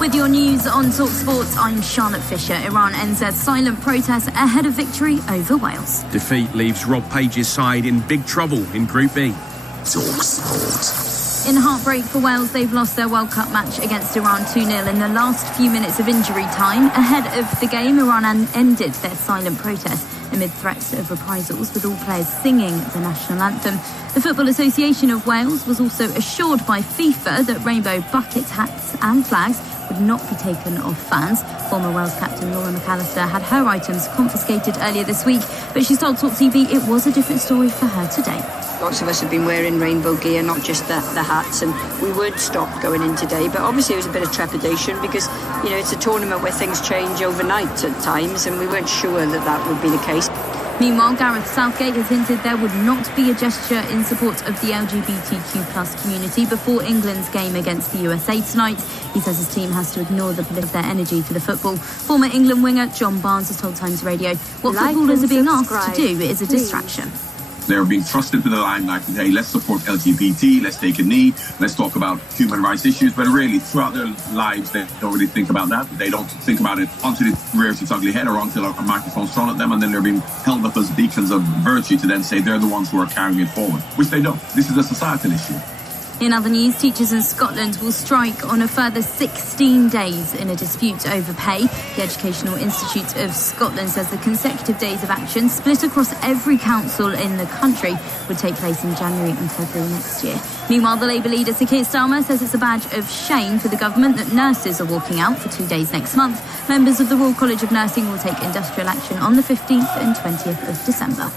With your news on TalkSport, I'm Charlotte Fisher. Iran ends their silent protest ahead of victory over Wales. Defeat leaves Rob Page's side in big trouble in Group B. TalkSport. In heartbreak for Wales, they've lost their World Cup match against Iran 2-0 in the last few minutes of injury time. Ahead of the game, Iran ended their silent protest amid threats of reprisals, with all players singing the national anthem. The Football Association of Wales was also assured by FIFA that rainbow bucket hats and flags would not be taken off fans. Former Wales captain Laura McAllister had her items confiscated earlier this week, but she's told Talk TV it was a different story for her today. Lots of us have been wearing rainbow gear, not just the hats, and we would stop going in today, but obviously it was a bit of trepidation because, you know, it's a tournament where things change overnight at times, and we weren't sure that that would be the case. Meanwhile, Gareth Southgate has hinted there would not be a gesture in support of the LGBTQ+ community before England's game against the USA tonight. He says his team has to ignore their energy for the football. Former England winger John Barnes has told Times Radio what footballers are being asked to do is a distraction. They're being thrusted with the limelight and, hey, let's support LGBT, let's take a knee, let's talk about human rights issues. But really, throughout their lives, they don't really think about that. They don't think about it until it rears its ugly head or until a microphone's thrown at them, and then they're being held up as beacons of virtue to then say they're the ones who are carrying it forward, which they don't. This is a societal issue. In other news, teachers in Scotland will strike on a further 16 days in a dispute over pay. The Educational Institute of Scotland says the consecutive days of action, split across every council in the country, would take place in January and February next year. Meanwhile, the Labour leader Sir Keir Starmer says it's a badge of shame for the government that nurses are walking out for 2 days next month. Members of the Royal College of Nursing will take industrial action on the 15th and 20th of December.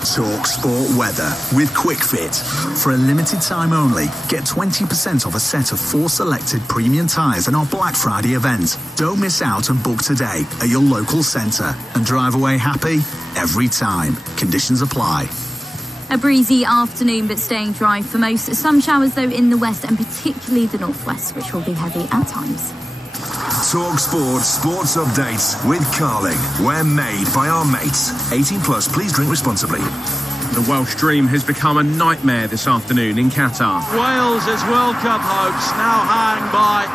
Talk Sport weather with Quick Fit. For a limited time only, get 20% off a set of 4 selected premium tyres in our Black Friday event. Don't miss out and book today at your local centre and drive away happy every time. Conditions apply. A breezy afternoon but staying dry for most. Some showers though in the west and particularly the northwest, which will be heavy at times. Talk Sport Sports Updates with Carling. We're made by our mates. 18 plus, please drink responsibly. The Welsh dream has become a nightmare this afternoon in Qatar. Wales's World Cup hopes now hang by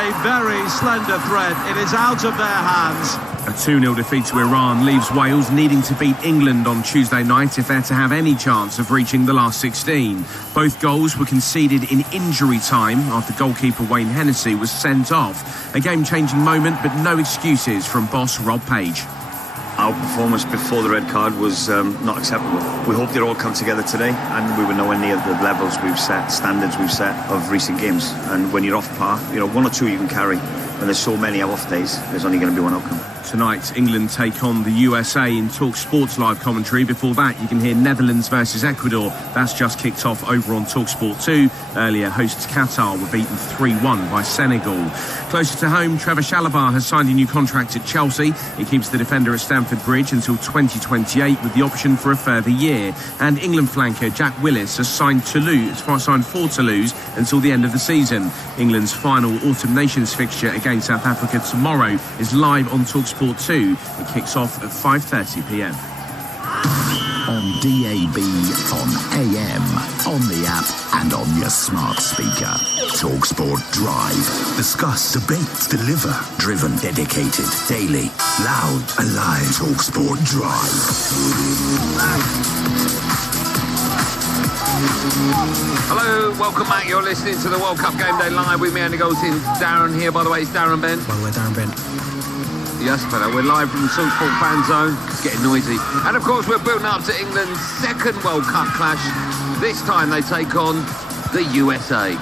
a very slender thread. It is out of their hands. A 2-0 defeat to Iran leaves Wales needing to beat England on Tuesday night if they're to have any chance of reaching the last 16. Both goals were conceded in injury time after goalkeeper Wayne Hennessy was sent off. A game-changing moment, but no excuses from boss Rob Page. Our performance before the red card was not acceptable. We hoped it all come together today, and we were nowhere near the levels we've set, standards we've set of recent games. And when you're off par, you know, 1 or 2 you can carry. When there's so many off days, there's only going to be one outcome. Tonight, England take on the USA in Talk Sports live commentary. Before that, you can hear Netherlands versus Ecuador. That's just kicked off over on Talk Sport 2. Earlier, hosts Qatar were beaten 3-1 by Senegal. Closer to home, Trevor Chalobah has signed a new contract at Chelsea. He keeps the defender at Stamford Bridge until 2028 with the option for a further year. And England flanker Jack Willis has signed for Toulouse until the end of the season. England's final Autumn Nations fixture against South Africa tomorrow is live on Talk Sport 2. It kicks off at 5:30pm. On DAB, on AM, on the app and on your smart speaker. TalkSport Drive. Discuss, debate, deliver. Driven, dedicated, daily, loud, alive. TalkSport Drive. Hello, welcome back. You're listening to the World Cup Game Day Live with me, Andy Goldstein. Darren here, by the way. It's Darren Ben. By the way, Darren Ben. Yes, fella. We're live from the TalkSport fan zone. It's getting noisy. And of course, we're building up to England's second World Cup clash. This time they take on the USA.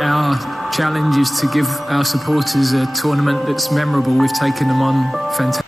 Our challenge is to give our supporters a tournament that's memorable. We've taken them on fantastic.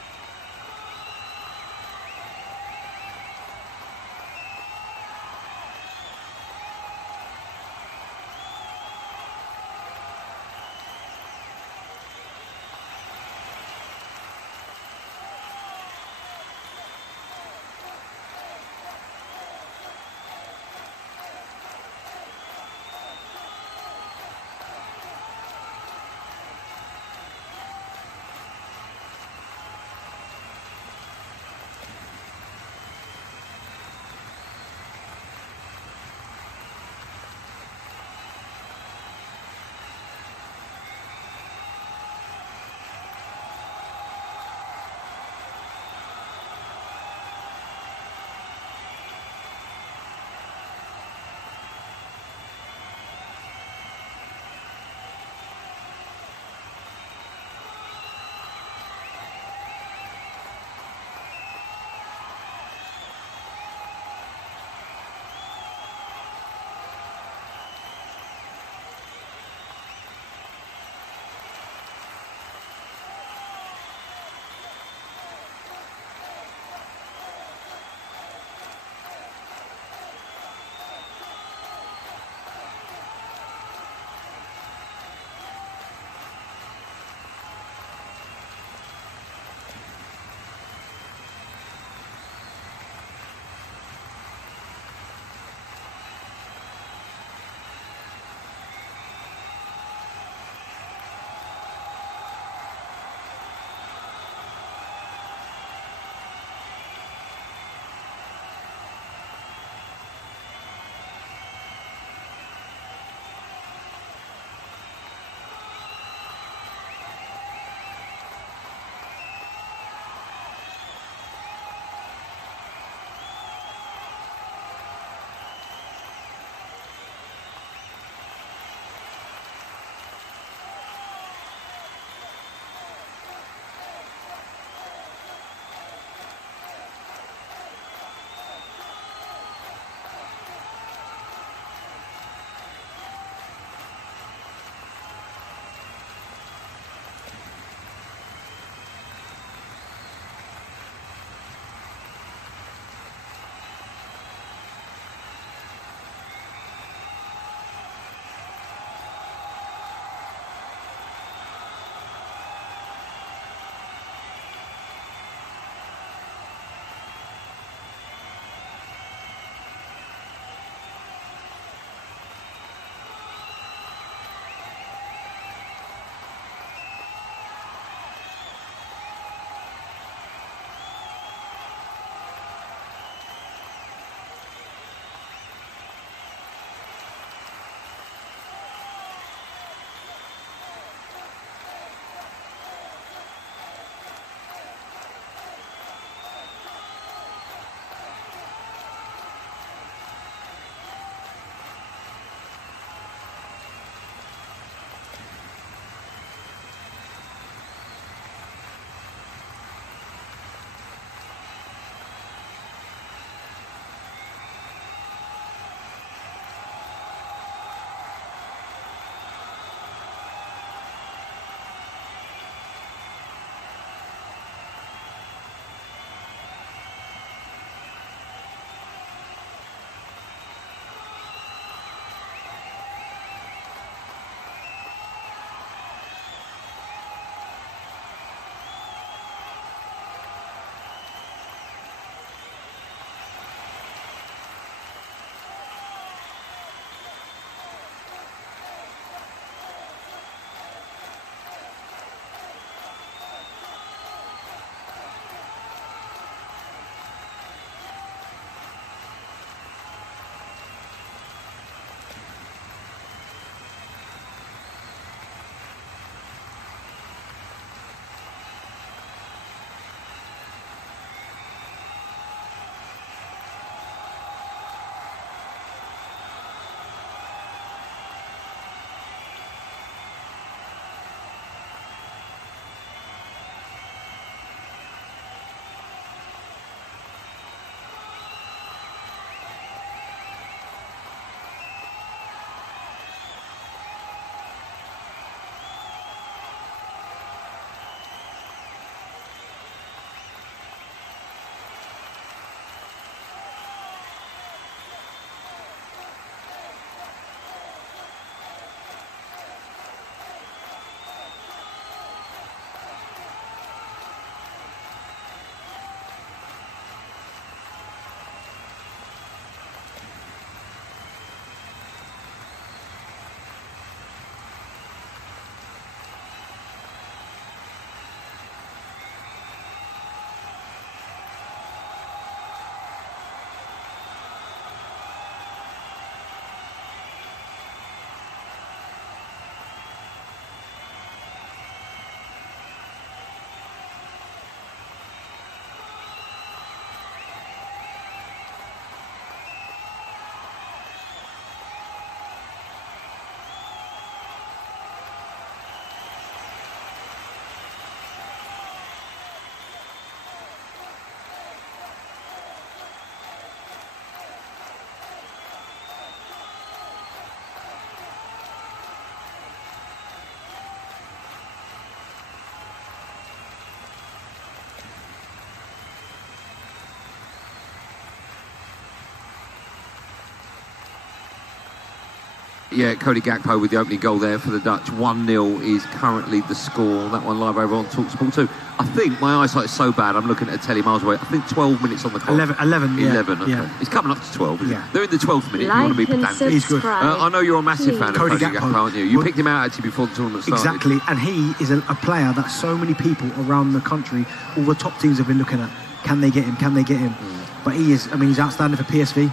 Yeah, Cody Gakpo with the opening goal there for the Dutch. 1-0 is currently the score. That one live over on TalkSport 2. I think my eyesight is so bad, I'm looking at a telly miles away. I think 12 minutes on the clock. 11, yeah. 11, okay. Yeah. It's coming up to 12, isn't Yeah. it? They're in the 12th minute. You want to be pedantic. He's good. I know you're a massive fan of Cody Gakpo, aren't you? You picked him out actually before the tournament started. Exactly, and he is a player that so many people around the country, all the top teams have been looking at. Can they get him? Can they get him? But he is, I mean, he's outstanding for PSV.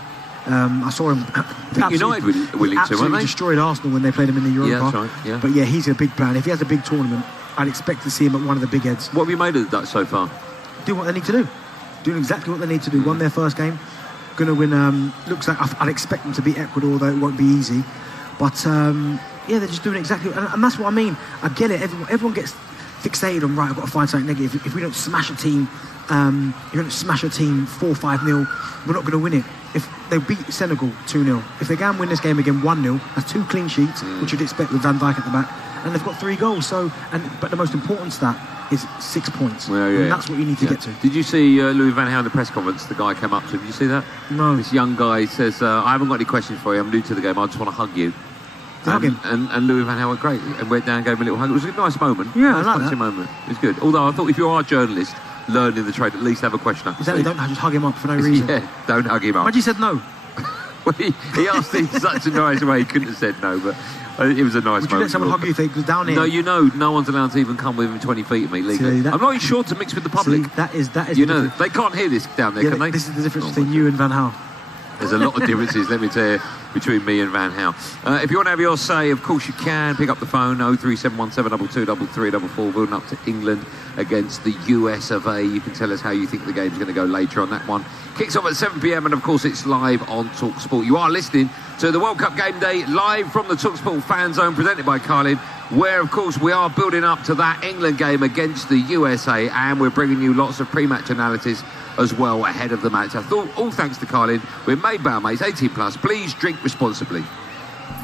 I saw him United with League 2, weren't they? Destroyed Arsenal when they played him in the Europa. Yeah, that's right. Yeah. But yeah, he's a big player. If he has a big tournament, I'd expect to see him at one of the big heads. What have you made of the Dutch so far? Doing what they need to do. Doing exactly what they need to do. Won their first game. Going to win. Looks like I'd expect them to beat Ecuador, though it won't be easy. But yeah, they're just doing exactly, and that's what I mean. I get it. Everyone gets fixated on, right, I've got to find something negative. If we don't smash a team, you're going to smash a team 4-5-0, we're not going to win it. If they beat Senegal 2-0, if they go and win this game again 1-0, that's 2 clean sheets, which you'd expect with Van Dijk at the back, and they've got 3 goals. So, but the most important stat is 6 points. Well, yeah. And that's what you need to get to. Did you see Louis van Gaal in the press conference? The guy came up to him. Did you see that? No. This young guy says, I haven't got any questions for you. I'm new to the game. I just want to hug you. Hug him. And Louis van Gaal went great and went down and gave him a little hug. It was a nice moment. Yeah, nice I like that. moment. It was good. Although I thought if you are a journalist learning the trade, at least have a question. Exactly, don't just hug him up for no reason. Yeah, don't hug him up. Why'd you said no? Well, he asked in such a nice way, he couldn't have said no, but it was a nice Would moment. you let someone hug you if they was down here? No, you know, no one's allowed to even come within 20 feet of me legally. I'm not even sure to mix with the public. See, that is. You know, they can't hear this down there, can they? This is the difference between you and Van Gaal. There's a lot of differences, let me tell you, between me and Van Gaal. If you want to have your say, of course you can. Pick up the phone, 03717223344, building up to England against the US of A. You can tell us how you think the game's going to go later on that one. Kicks off at 7 p.m, and of course it's live on TalkSport. You are listening to the World Cup Game Day live from the TalkSport Fan Zone, presented by Carlin, where of course we are building up to that England game against the USA, and we're bringing you lots of pre-match analysis as well ahead of the match. I thought, all thanks to Carlin, we're made by our mates, 18 plus. Please drink responsibly.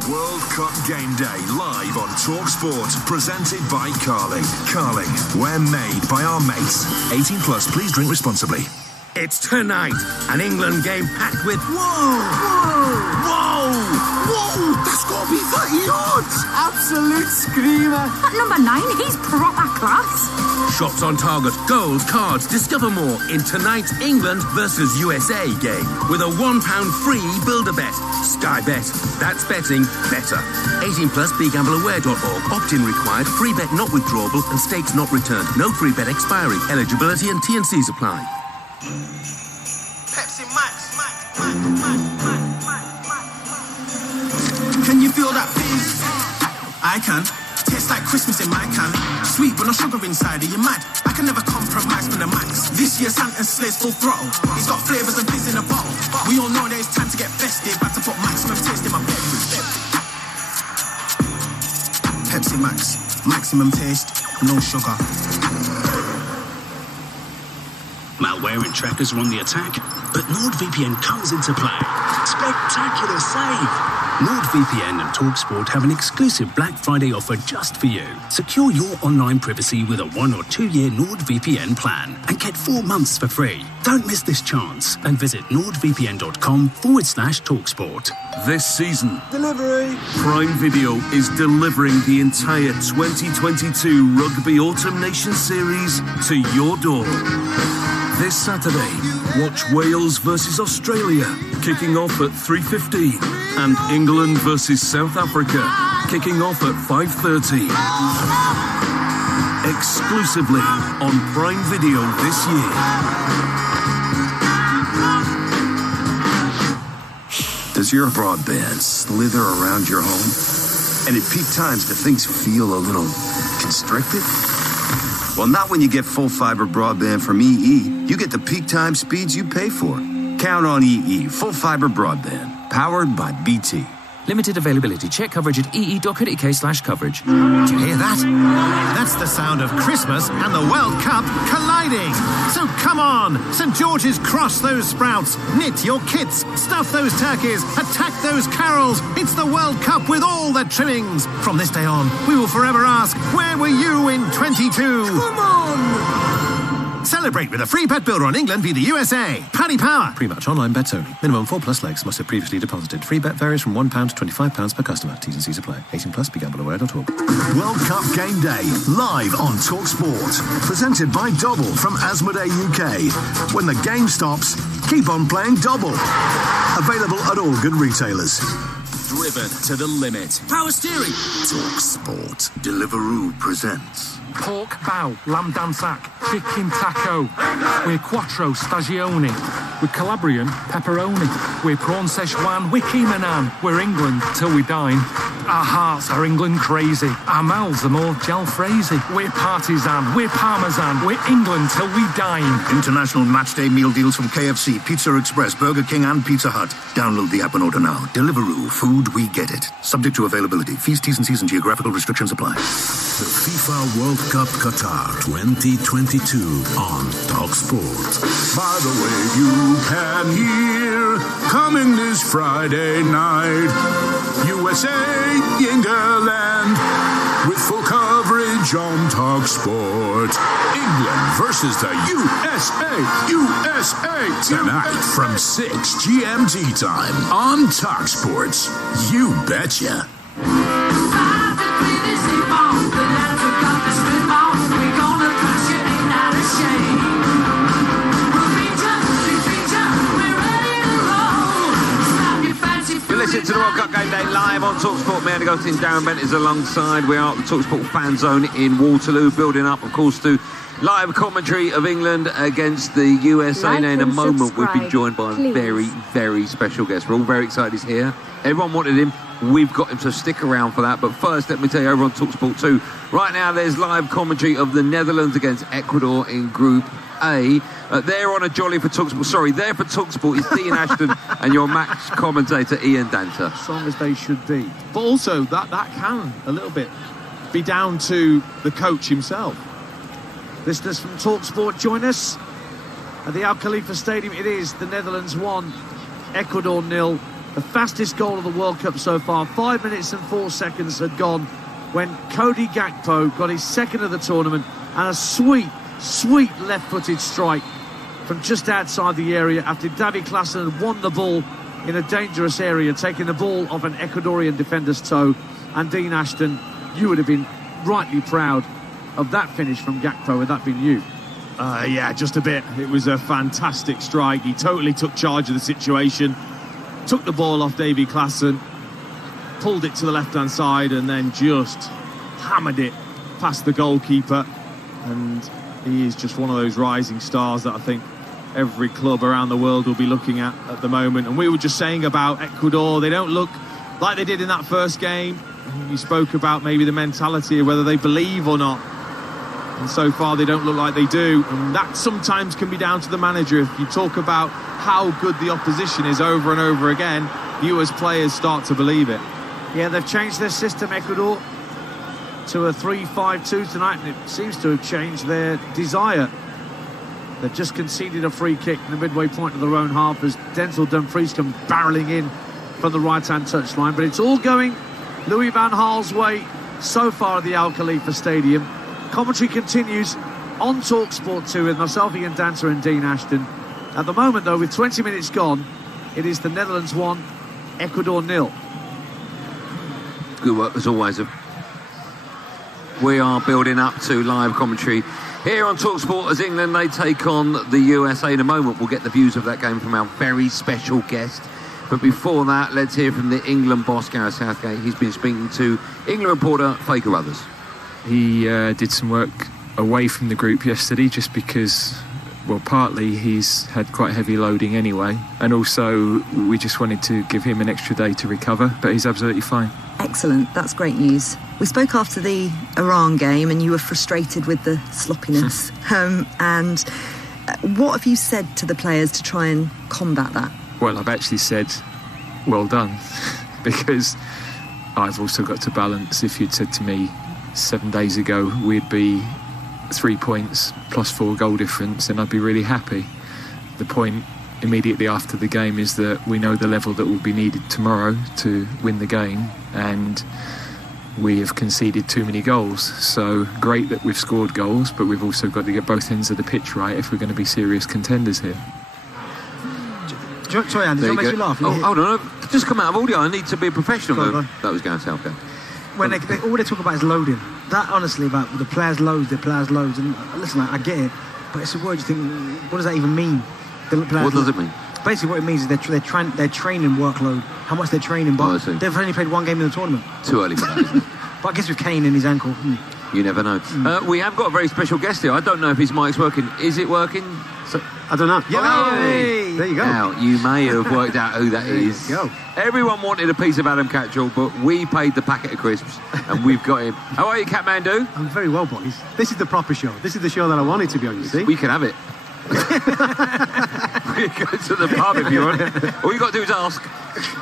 World Cup Game Day live on TalkSport, presented by Carling. Carling, we're made by our mates. 18 plus. Please drink responsibly. It's tonight, an England game packed with whoa, that's got to be 30 yards. Absolute screamer. That number 9, he's proper class. Shots on target, goals, cards. Discover more in tonight's England versus USA game with a £1 free build-a-bet. Sky Bet. That's betting better. 18 plus. BeGambleAware.org. Opt-in required. Free bet not withdrawable and stakes not returned. No free bet expiry. Eligibility and T&Cs apply. Pepsi Max. Can you feel that fizz? I can. Tastes like Christmas in my can. Sweet but no sugar inside. Are you mad? I can never compromise for the max. This year Santa's sleigh's full throttle. He's got flavours and fizz in a bottle. We all know that it's time to get festive. Had to put maximum taste in my beverage. Pepsi Max. Maximum taste, no sugar. Malware and trackers are on the attack, but NordVPN comes into play. Spectacular save! NordVPN and TalkSport have an exclusive Black Friday offer just for you. Secure your online privacy with a 1 or 2 year NordVPN plan and get 4 months for free. Don't miss this chance and visit nordvpn.com/TalkSport. This season, Delivery! Prime Video is delivering the entire 2022 Rugby Autumn Nation Series to your door. This Saturday, watch Wales versus Australia, kicking off at 3:15, and England versus South Africa, kicking off at 5:30. Exclusively on Prime Video this year. Does your broadband slither around your home? And at peak times, do things feel a little constricted? Well, not when you get full fiber broadband from EE. You get the peak time speeds you pay for. Count on EE, full fiber broadband, powered by BT. Limited availability. Check coverage at ee.co.uk/coverage. Do you hear that? That's the sound of Christmas and the World Cup colliding. So come on, St. George's cross those sprouts, knit your kits, stuff those turkeys, attack those carols. It's the World Cup with all the trimmings. From this day on, we will forever ask, where were you in 22? Come on! Celebrate with a free bet builder on England v the USA. Paddy Power. Pre-match online bets only. Minimum 4+ legs must have previously deposited. Free bet varies from £1 to £25 per customer. T's and C's apply. 18+. BeGambleAware.org. World Cup Game Day, live on TalkSport. Presented by Double from Asmodee UK. When the game stops, keep on playing Double. Available at all good retailers. Driven to the limit. Power steering. TalkSport. Deliveroo presents. Pork bow, lamb danzac, chicken taco. We're quattro stagioni. We're Calabrian pepperoni. We're prawn Szechuan, we're Keenan. We're England till we dine. Our hearts are England crazy. Our mouths are more jalfrezi. We're partisan, we're parmesan. We're England till we dine. International matchday meal deals from KFC, Pizza Express, Burger King and Pizza Hut. Download the app and order now. Deliveroo, food we get it. Subject to availability. Fees, T's and C's and geographical restrictions apply. The FIFA World Cup Qatar 2022 on TalkSport. By the way, you can hear coming this Friday night, USA, England, with full coverage on TalkSport. England versus the USA tonight from 6 GMT time on TalkSport. You betcha. Listen to the World Cup Game Day live on TalkSport. Me and the team Darren Bent is alongside. We are at the TalkSport fan zone in Waterloo, building up, of course, to live commentary of England against the USA. Now, in a moment, we've been joined by a very, very special guest. We're all very excited he's here. Everyone wanted him. We've got him, so stick around for that. But first, let me tell you, over on TalkSport 2, right now there's live commentary of the Netherlands against Ecuador in Group A. They're on a jolly for TalkSport. Sorry, there for TalkSport is Dean Ashton and your match commentator Ian Danter. As long as they should be. But also, that can, a little bit, be down to the coach himself. Listeners from TalkSport, join us at the Al Khalifa Stadium. It is the Netherlands 1, Ecuador 0. The fastest goal of the World Cup so far. 5 minutes and 4 seconds had gone when Cody Gakpo got his second of the tournament and a sweet left-footed strike from just outside the area after Davy Klaassen had won the ball in a dangerous area, taking the ball off an Ecuadorian defender's toe. And Dean Ashton, you would have been rightly proud of that finish from Gakpo had that been you. Yeah, just a bit. It was a fantastic strike. He totally took charge of the situation, took the ball off Davy Klaassen, pulled it to the left-hand side and then just hammered it past the goalkeeper. And he is just one of those rising stars that I think every club around the world will be looking at the moment. And we were just saying about Ecuador, they don't look like they did in that first game. You spoke about maybe the mentality of whether they believe or not. And so far they don't look like they do. And that sometimes can be down to the manager. If you talk about how good the opposition is over and over again, you as players start to believe it. Yeah, they've changed their system, Ecuador, to a 3-5-2 tonight, and it seems to have changed their desire. They've just conceded a free kick in the midway point of their own half as Denzel Dumfries come barrelling in from the right-hand touchline. But it's all going Louis van Gaal's way so far at the Al Khalifa Stadium. Commentary continues on TalkSport 2 with myself, Ian Danter and Dean Ashton. At the moment, though, with 20 minutes gone, it is the Netherlands 1, Ecuador 0. Good work, as always. We are building up to live commentary here on TalkSport as England, they take on the USA. In a moment, we'll get the views of that game from our very special guest. But before that, let's hear from the England boss, Gareth Southgate. He's been speaking to England reporter Faye Carruthers. He did some work away from the group yesterday just because, well, partly he's had quite heavy loading anyway, and also we just wanted to give him an extra day to recover, but he's absolutely fine. Excellent, that's great news. We spoke after the Iran game and you were frustrated with the sloppiness. And what have you said to the players to try and combat that? Well, I've actually said, well done, because I've also got to balance. If you'd said to me 7 days ago we'd be 3 points plus 4 goal difference, then I'd be really happy. The point immediately after the game is that we know the level that will be needed tomorrow to win the game, and we have conceded too many goals. So great that we've scored goals, but we've also got to get both ends of the pitch right if we're going to be serious contenders here. Sorry, Andy, that makes me laugh. Oh, hold on, I've just come out of audio. I need to be a professional. That was going south there. When all they talk about is loading. That, honestly, about the players' loads, and listen, I get it, but it's a word you think, what does that even mean? What does it mean? Basically, what it means is their training workload, how much they're training, but they've only played one game in the tournament. Too early for that, isn't it? But I guess with Kane and his ankle. You never know. We have got a very special guest here. I don't know if his mic's working. Is it working? I don't know. Yeah, there you go. Now, you may have worked out who that is. There you go. Everyone wanted a piece of Adam Catchell, but we paid the packet of crisps, and we've got him. How are you, Catmandu? I'm very well, boys. This is the proper show. This is the show that I wanted to be on, you see. We can have it. We go to the pub if you want. All you got to do is ask.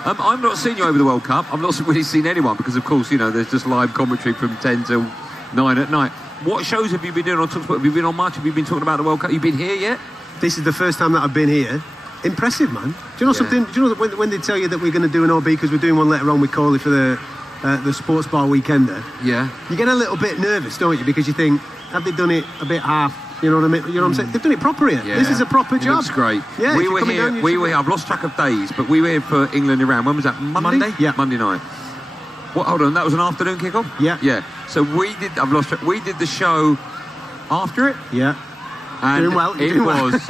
I've not seen you over the World Cup. I've not really seen anyone because, of course, there's just live commentary from 10 till 9 at night. What shows have you been doing on TalkSport? Have you been on much? Have you been talking about the World Cup? You been here yet? This is the first time that I've been here. Impressive, man. Do you know something? Do you know when they tell you that we're going to do an OB because we're doing one later on with Coley for the sports bar weekender? Yeah. You get a little bit nervous, don't you? Because you think, have they done it a bit half? You know what I mean? You know what I'm saying? They've done it proper here. Yeah. This is a proper job. Looks great. Yeah. We were here. I've lost track of days, but we were here for England-Iran. When was that? Monday? Yeah. Monday night. What? Hold on. That was an afternoon kickoff. Yeah. Yeah. So we did. I've lost track. We did the show after it. Yeah. And doing well. It was.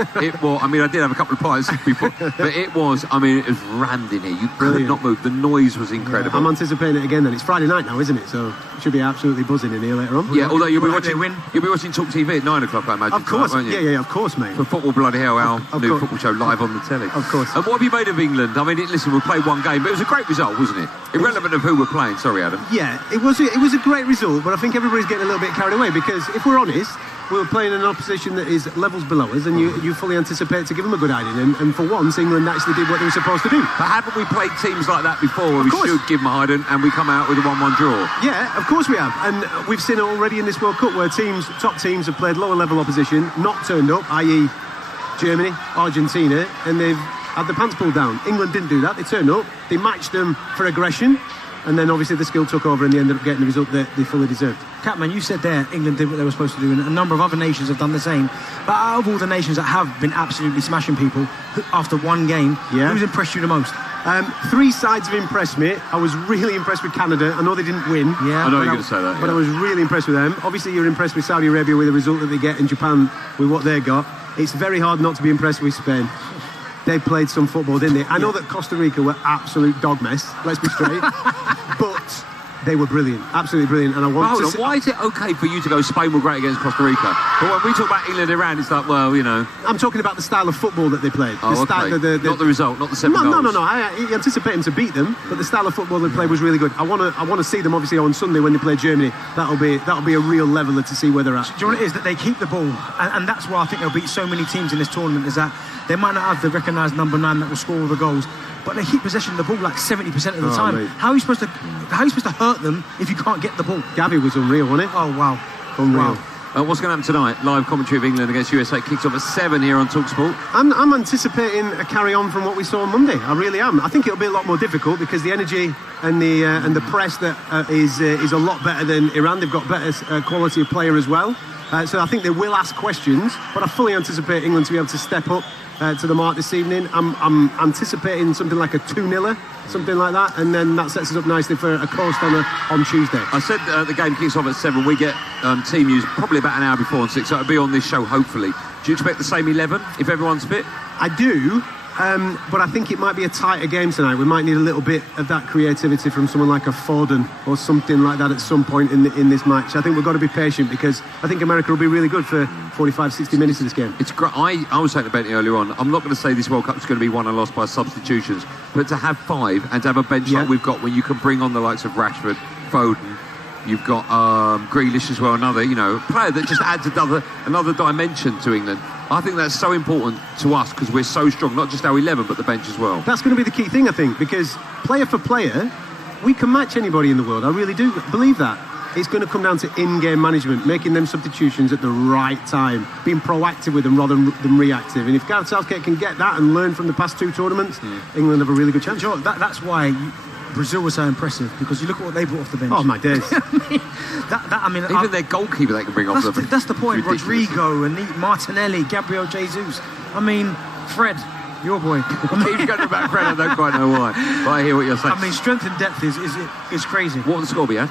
I mean, I did have a couple of pints before, but it was. I mean, it was rammed in here. You could not move. The noise was incredible. I'm anticipating it again. Then it's Friday night now, isn't it? So it should be absolutely buzzing in here later on. Yeah. Although you'll be watching Talk TV at 9 o'clock, I imagine. Of course. Tonight, won't you? Yeah. Of course, mate. For Football Bloody Hell, our new football show live on the telly. Of course. And what have you made of England? I mean, listen, we played one game, but it was a great result, wasn't it? Irrelevant of who we're playing. Sorry, Adam. Yeah, it was a great result, but I think everybody's getting a little bit carried away because if we're honest, we were playing an opposition that is levels below us, and you fully anticipate to give them a good hiding. And for once, England actually did what they were supposed to do. But haven't we played teams like that before where we should give them a hiding and we come out with a 1-1 draw? Yeah, of course we have. And we've seen it already in this World Cup where top teams have played lower level opposition, not turned up, i.e. Germany, Argentina, and they've had the pants pulled down. England didn't do that. They turned up, they matched them for aggression, and then obviously the skill took over and they ended up getting the result that they fully deserved. Catman, you said there England did what they were supposed to do, and a number of other nations have done the same. But out of all the nations that have been absolutely smashing people after one game, who's impressed you the most? Three sides have impressed me. I was really impressed with Canada. I know they didn't win. Yeah, I know you're going to say that. But I was really impressed with them. Obviously, you're impressed with Saudi Arabia with the result that they get, in Japan with what they got. It's very hard not to be impressed with Spain. They played some football, didn't they? I know that Costa Rica were absolute dog mess, let's be straight. But they were brilliant, absolutely brilliant. And I want to why is it okay for you to go Spain were great against Costa Rica? But when we talk about England-Iran, it's like, well, I'm talking about the style of football that they played. Oh, okay. Not the result, not the 7 goals. No. I anticipate them to beat them, but the style of football they played was really good. I want to see them obviously on Sunday when they play Germany. That'll be a real leveler to see where they're at. Do you know what it is? That they keep the ball, and that's why I think they'll beat so many teams in this tournament. Is that they might not have the recognised number 9 that will score all the goals, but they keep possession of the ball like 70% of the time. Mate. How are you supposed to hurt them if you can't get the ball? Gavi was unreal, wasn't it? Oh wow, unreal. Wow. What's going to happen tonight? Live commentary of England against USA kicks off at 7 here on TalkSport. I'm anticipating a carry on from what we saw on Monday. I really am. I think it'll be a lot more difficult because the energy and the press that is a lot better than Iran. They've got better quality of player as well. So I think they will ask questions, but I fully anticipate England to be able to step up to the mark this evening. I'm anticipating something like a 2-0, something like that, and then that sets us up nicely for a coast on Tuesday. I said the game kicks off at 7. We get team news probably about an hour before on 6, so it'll be on this show hopefully. Do you expect the same 11 if everyone's fit? I do. But I think it might be a tighter game tonight. We might need a little bit of that creativity from someone like a Foden or something like that at some point in this match. I think we've got to be patient because I think America will be really good for 45, 60 minutes of this game. It's great. I was saying to Bentley earlier on, I'm not going to say this World Cup is going to be won and lost by substitutions, but to have 5 and to have a bench like we've got when you can bring on the likes of Rashford, Foden, you've got Grealish as well, another player that just adds another dimension to England. I think that's so important to us because we're so strong, not just our 11 but the bench as well. That's going to be the key thing, I think, because player for player we can match anybody in the world. I really do believe that. It's going to come down to in-game management, making them substitutions at the right time, being proactive with them rather than reactive. And if Gareth Southgate can get that and learn from the past 2 tournaments, England have a really good chance. Sure, that's why Brazil was so impressive because you look at what they brought off the bench. Oh my days! Even their goalkeeper they can bring off the bench. That's the point. Ridiculous. Rodrigo and Martinelli, Gabriel Jesus. I mean, Fred, your boy. Keep going about Fred. I don't quite know why, but I hear what you're saying. I mean, strength and depth is crazy. What was the score, Bian?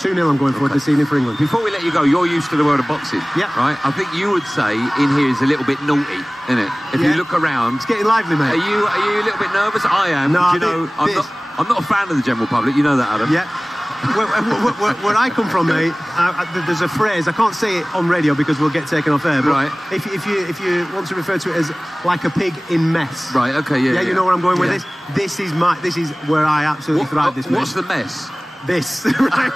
2-0 I'm going for this evening for England. Before we let you go, you're used to the world of boxing. Yeah. Right? I think you would say in here is a little bit naughty, isn't it? If you look around. It's getting lively, mate. Are you a little bit nervous? I am. No, you know, I'm not a fan of the general public. You know that, Adam. Yeah. Where I come from, mate, there's a phrase, I can't say it on radio because we'll get taken off air, but right. if you want to refer to it as like a pig in mess. Right, okay, yeah. You know where I'm going with this? This is where I absolutely thrive this What's the mess? This. Right.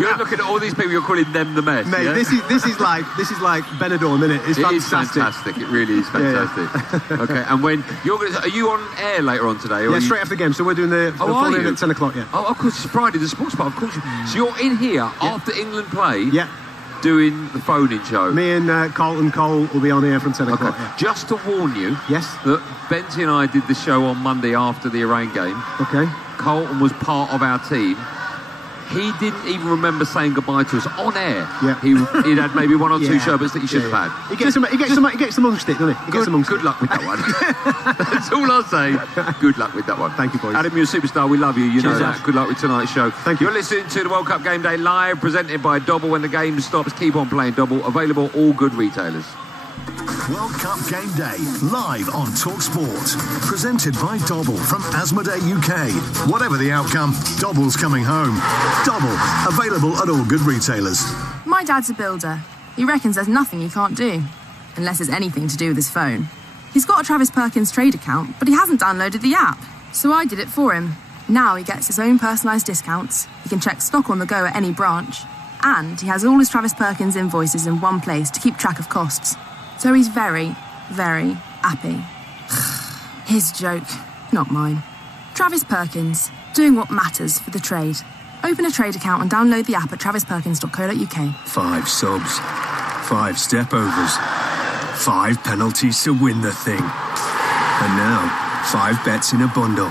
You're looking at all these people, you're calling them the mess. Mate, yeah? this is like Benidorm, isn't it? It's fantastic. It is fantastic. It really is fantastic. Okay, and when are you on air later on today? Yeah, straight after the game. So we're doing the full in at 10 o'clock. Yeah. Oh, of course, it's Friday, the sports bar. Of course. So you're in here after England play. Yeah. Doing the phone-in show. Me and Carlton Cole will be on here from 10 o'clock. Okay. Yeah. Just to warn you. Yes. That Benty and I did the show on Monday after the Iran game. Okay. Carlton was part of our team. He didn't even remember saying goodbye to us on air. Yeah. He'd had maybe one or two sherbets that he should have had. He gets some amongst it, doesn't he? Good luck with that one. That's all I'll say. Good luck with that one. Thank you, boys. Adam, you're a superstar. We love you. You know Cheers, that. Good luck with tonight's show. Thank you. You're listening to the World Cup Game Day live, presented by Dobble. When the game stops, keep on playing Dobble. Available all good retailers. World Cup Game Day, live on TalkSport. Presented by Dobble from Asmodee UK. Whatever the outcome, Dobble's coming home. Dobble, available at all good retailers. My dad's a builder. He reckons there's nothing he can't do, unless it's anything to do with his phone. He's got a Travis Perkins trade account, but he hasn't downloaded the app. So I did it for him. Now he gets his own personalised discounts, he can check stock on the go at any branch, and he has all his Travis Perkins invoices in one place to keep track of costs. So he's very, very happy. His joke, not mine. Travis Perkins, doing what matters for the trade. Open a trade account and download the app at travisperkins.co.uk. 5 subs, 5 step-overs, 5 penalties to win the thing. And now, 5 bets in a bundle.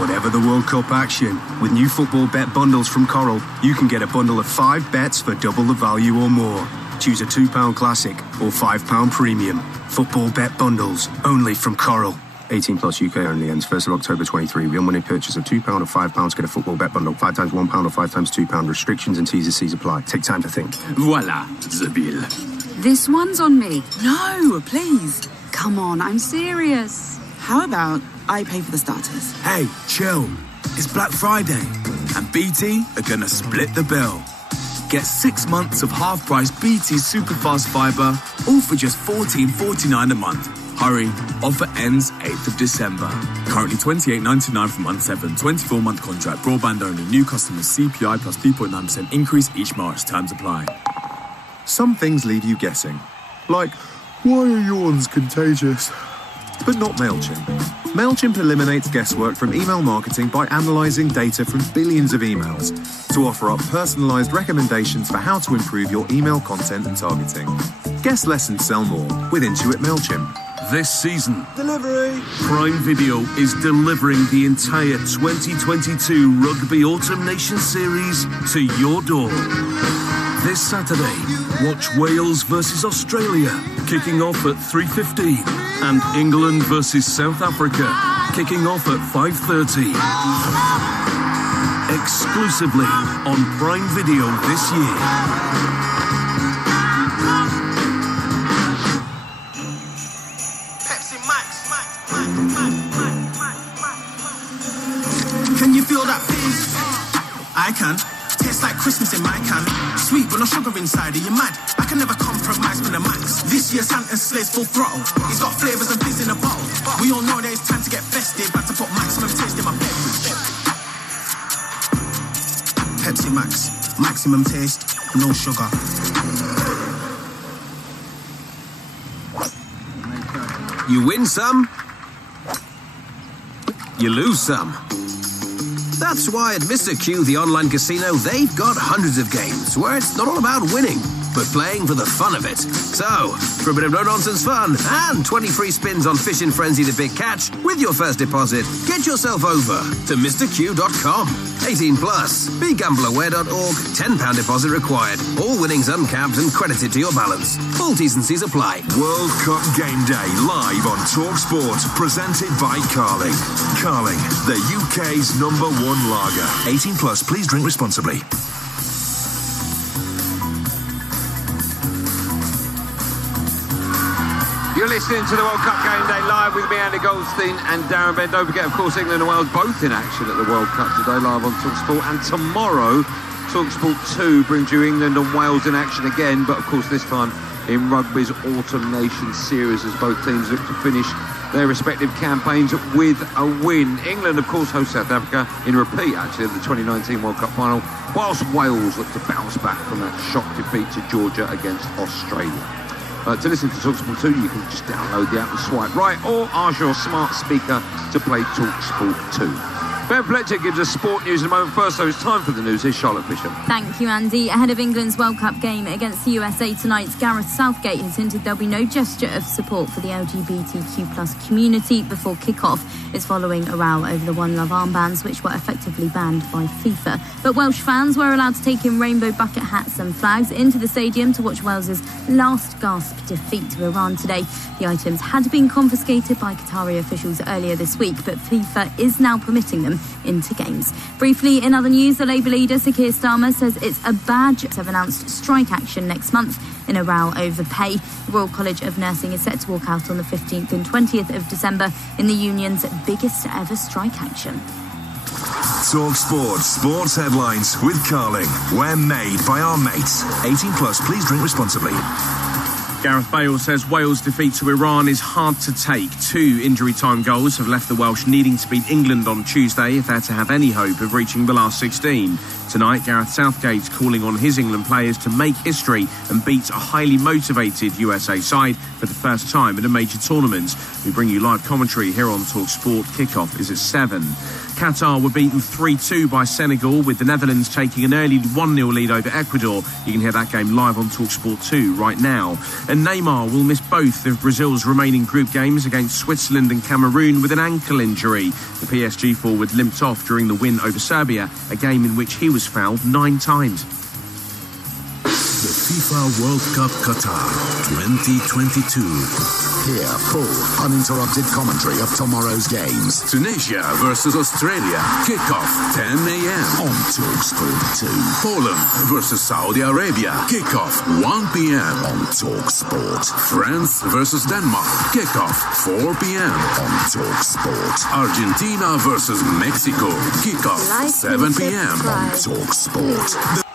Whatever the World Cup action, with new football bet bundles from Coral, you can get a bundle of 5 bets for double the value or more. Choose a £2 Classic or £5 Premium. Football bet bundles, only from Coral. 18 plus UK only, ends 1st of October 23. Real money purchase of £2 or £5, get a football bet bundle. 5 times £1 or 5 times £2. Restrictions and T's and C's apply. Take time to think. Voila, the bill. This one's on me. No, please. Come on, I'm serious. How about I pay for the starters? Hey, chill. It's Black Friday, and BT are gonna split the bill. Get 6 months of half-price BT Superfast Fibre, all for just $14.49 a month. Hurry, offer ends 8th of December. Currently $28.99 for month 7, 24-month contract, broadband only. New customers CPI plus 3.9% increase each March. Terms apply. Some things leave you guessing. Like, why are yawns contagious? But not MailChimp. MailChimp eliminates guesswork from email marketing by analysing data from billions of emails to offer up personalised recommendations for how to improve your email content and targeting. Guess less and sell more with Intuit MailChimp. This season, Delivery! Prime Video is delivering the entire 2022 Rugby Autumn Nation Series to your door. This Saturday, watch Wales versus Australia, kicking off at 3:15, and England versus South Africa, kicking off at 5:30. Exclusively on Prime Video this year. Can you feel that fizz? I can. Tastes like Christmas in my can. Sweet but no sugar inside. Are you mad? I can never compromise from the max. This year Santa's sleigh's full throttle. He's got flavours and fizz in a bottle. We all know that it's time to get festive. Had to put maximum taste in my beverage. Pepsi Max. Maximum taste, no sugar. You win some, you lose some. That's why at Mr. Q, the online casino, they've got hundreds of games where it's not all about winning. but playing for the fun of it. So, for a bit of no-nonsense fun and 20 free spins on Fishing Frenzy the Big Catch with your first deposit, get yourself over to MrQ.com. 18 plus. BeGambleAware.org. £10 deposit required. All winnings uncapped and credited to your balance. Full T's and C's apply. World Cup Game Day live on TalkSport, presented by Carling. Carling, the UK's #1 lager. 18 plus. Please drink responsibly. You're listening to the World Cup Game Day live with me, Andy Goldstein and Darren Bent. Don't forget, of course, England and Wales both in action at the World Cup today, live on TalkSport. And tomorrow, TalkSport 2 brings you England and Wales in action again, but of course this time in rugby's Autumn Nations Series, as both teams look to finish their respective campaigns with a win. England, of course, host South Africa in repeat, actually, of the 2019 World Cup final, whilst Wales look to bounce back from that shock defeat to Georgia against Australia. To listen to TalkSport 2, you can just download the app and swipe right, or ask your smart speaker to play TalkSport 2. Ben Fletcher gives us sport news in a moment. First, though, it's time for the news. Here's Charlotte Fisher. Thank you, Andy. Ahead of England's World Cup game against the USA tonight, Gareth Southgate has hinted there'll be no gesture of support for the LGBTQ+ community before kick-off. It's following a row over the One Love armbands, which were effectively banned by FIFA. But Welsh fans were allowed to take in rainbow bucket hats and flags into the stadium to watch Wales's last gasp defeat to Iran today. The items had been confiscated by Qatari officials earlier this week, but FIFA is now permitting them into games. Briefly, in other news, the Labour leader, Sir Keir Starmer, says it's a badge to have announced strike action next month in a row over pay. The Royal College of Nursing is set to walk out on the 15th and 20th of December in the union's biggest ever strike action. Talk Sport, sports headlines with Carling. We're made by our mates. 18 plus, please drink responsibly. Gareth Bale says Wales' defeat to Iran is hard to take. 2 injury time goals have left the Welsh needing to beat England on Tuesday if they're to have any hope of reaching the last 16. Tonight, Gareth Southgate's calling on his England players to make history and beat a highly motivated USA side for the first time in a major tournament. We bring you live commentary here on TalkSport. Kickoff is at 7. Qatar were beaten 3-2 by Senegal, with the Netherlands taking an early 1-0 lead over Ecuador. You can hear that game live on TalkSport 2 right now. And Neymar will miss both of Brazil's remaining group games against Switzerland and Cameroon with an ankle injury. The PSG forward limped off during the win over Serbia, a game in which he was fouled 9 times. The FIFA World Cup Qatar 2022. Hear full, uninterrupted commentary of tomorrow's games. Tunisia versus Australia. Kickoff 10 a.m. on TalkSport 2. Poland versus Saudi Arabia. Kickoff 1 p.m. on TalkSport. France versus Denmark. Kickoff 4 p.m. on TalkSport. Argentina versus Mexico. Kickoff 7 p.m. on TalkSport.